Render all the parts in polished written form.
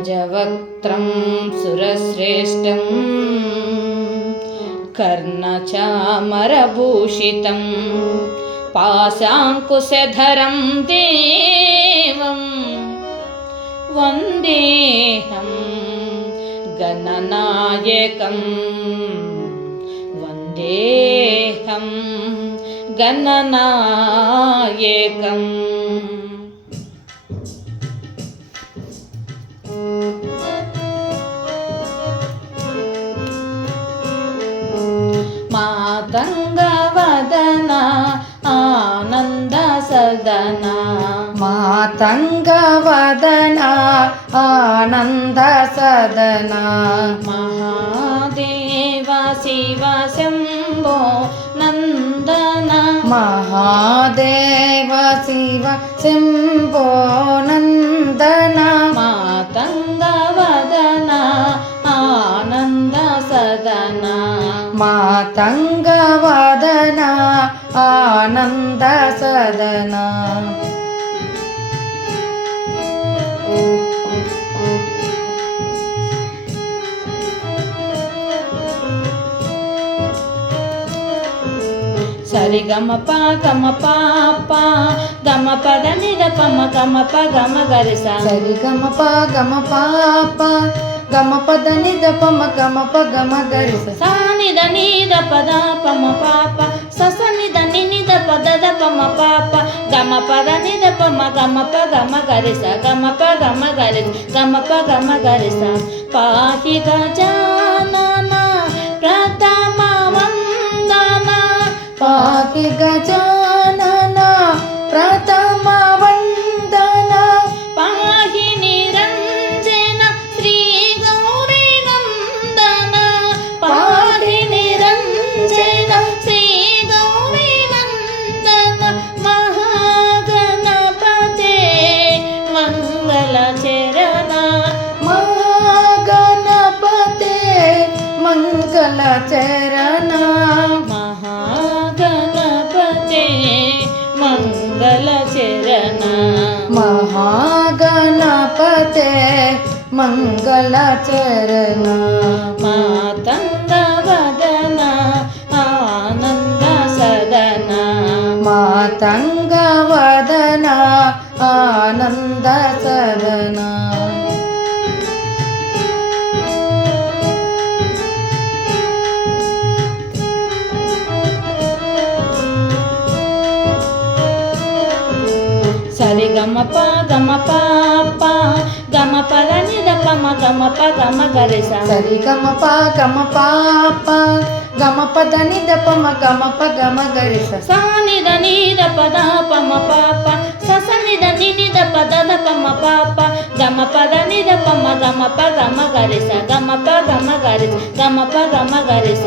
गजवक्त्रं सुरश्रेष्ठं कर्णचामरभूषितं पाशाङ्कुशधरं देवं वन्देऽहं गणनायकं वन्देऽहं गणनायकम्। मातङ्गवदन आनन्द सदन, मातङ्गवदन आनन्द सदन, महादेव शिव शम्भो नन्दन, महादेव शिव शम्भो नन्दन, मातङ्गवदन आनन्द सदन, मातङ्गवदन आनन्द सदन। సరి గమ ప గమ పాప గమ పద నిద పమ గమ ప గమ గరిస, సరి గమ ప గమ పాప గమ పద నిద పమ గమ ప గమ గరిస, సా నిద నిద పద పమ పాప సస నిద నిద పద ద పమ పాప గమ పద నిద పమ గమ ప గమ గరిస, గమ ప గమ గరిస గమ ప గమ గరిస, పాహి గజానన ప్రథమ వందన, పాహి గజానన ప్రథమ వందన, పాహి నిరంజన శ్రీ గౌరీ నందన, పాహి నిరంజన శ్రీ గౌరీ నందన, మహాగణపతే మంగళ చరణ, మహాగణపతే మంగళ చరణ, మహాగణపతే మంగళ చరణ, మహాగణపతే మంగళ చరణ, మాతంగవదన ఆనంద సదన, మాతంగవదన ఆనంద సదన, సరి గమ ప గమ పాప గమ పద నిద పమ గమ ప గమ గరిస, సరి గమ ప గమ పాప గమ పద నిద పమ గమ ప గమ గరిస, సా నిద నిద పద పమ పాప సస నిద నిద పద ద పమ పాప గమ పద నిద పమ గమ ప గమ గరిస, గమ ప గమ గరిస గమ ప గమ గరిస,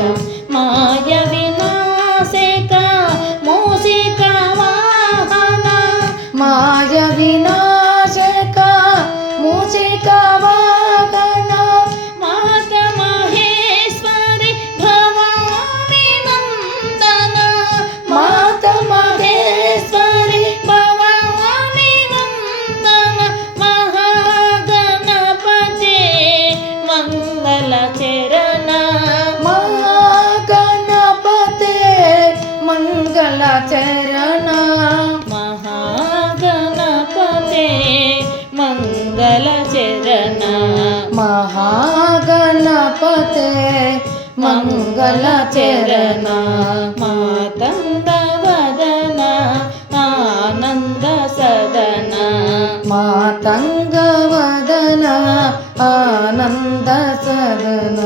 మాయ వినాశక మూషిక వాహన, మాయ వినాశక మూషిక వాహన, మాత మహేశ్వరి భవాని నందన, మాత మహేశ్వరి భవాని నందన, మహాగణపతే మంగళ చరణ, మహాగణపతే మంగళ చరణ, మహాగణపతే మంగళ చరణ, మహాగణపతే మంగళ చరణ, మాతంగవదన ఆనంద సదన, మాతంగవదన ఆనంద సదన.